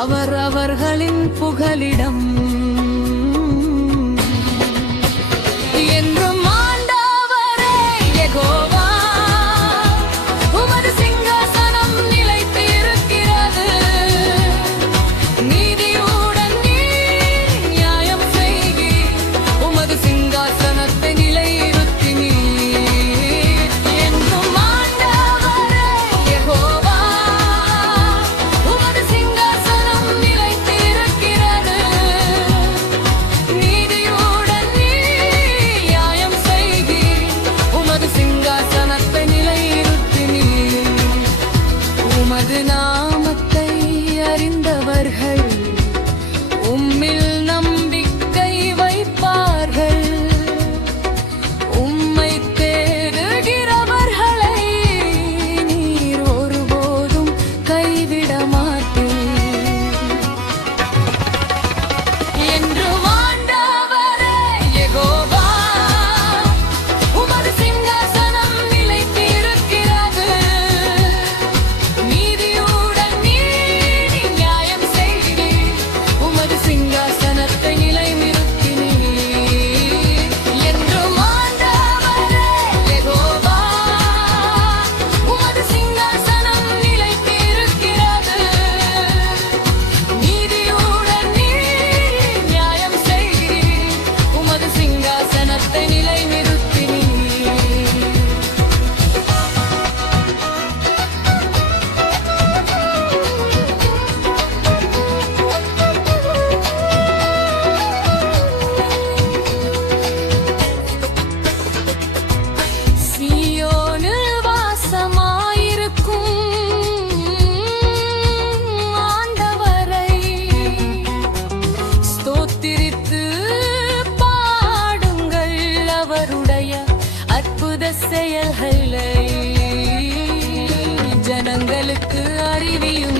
அவர்களின் புகலிடம் என்றும் ஆண்டவரே யெகோவா, உமது சிங்காசனம் நிலைத்திருக்கிறது. நீதியுடன் நீர் நியாயம் செய்கிறீர். உமது சிங்காசனத்தை நிலைநிறுத்தினீர். என்றும் ஆண்டவரே யெகோவா, உமது சிங்காசனம் நிலைத்திருக்கிறது. நீதியுடன் நீர் நியாயம் செய்கிறீர். உமது சிங்காசனத்தை நிலைநிறுத்தினீர். உமது நாமத்தை அறிந்தவர்கள் உம்மில் நம்பிக்கை வைப்பார்கள். உம்மை தேடுகிறவர்களை நீர் ஒருபோதும் கைவிட மாட்டீர். என்றும் ஆண்டவரே யெகோவா, உமது சிங்காசனம் நிலைத்திருக்கிறது. நீதியுடன் நீர் நியாயம் செய்கிறீர். உமது சிங்காசனத்தை நிலைநிறுத்தினீர். என்றும் ஆண்டவரே யெகோவா, உமது சிங்காசனம் நிலைத்திருக்கிறது. நீதியுடன் நீர் நியாயம் செய்கிறீர். உமது சிங்காசனத்தை நிலைநிறுத்தினீர். சீயோனில் வாசமாயிருக்கும் ஆண்டவரை ஸ்தோத்திரித்து பாடுங்கள். அவருடைய அற்புத செயல்களை ஜனங்களுக்கு அறிவியுங்கள்.